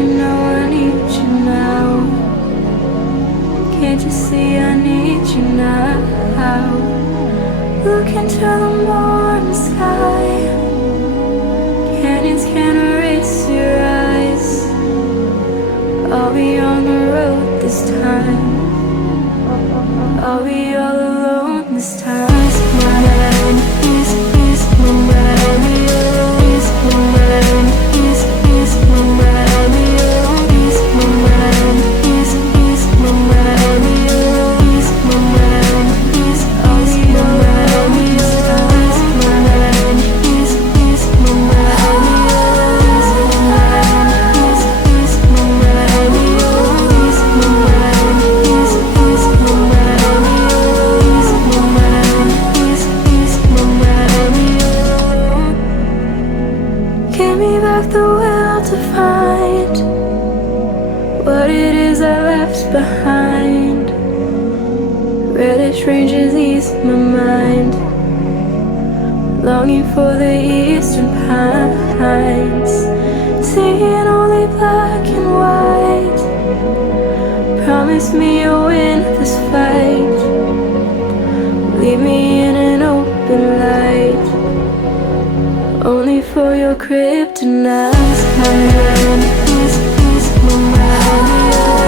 you know I need you now. Can't you see I need you now? Look into the morning sky. Canyons can't erase your eyes. I'll be on the road this time. I'll be all alone this time. Ease my mind, ease my mind, ease my mind, ease my mind, ease my mind, ease my mind, ease my mind, ease my mind, ease my mind, ease my mind, ease my mind, ease my mind, ease my mind, ease my mind, ease my mind. Give me back the will to find what it is I left behind. Reddish ranges ease my mind, longing for the eastern pines, seeing only black and white. Promise me you'll win this fight. Leave me in an open light, only for your kryptonite. Ease my mind, ease my mind.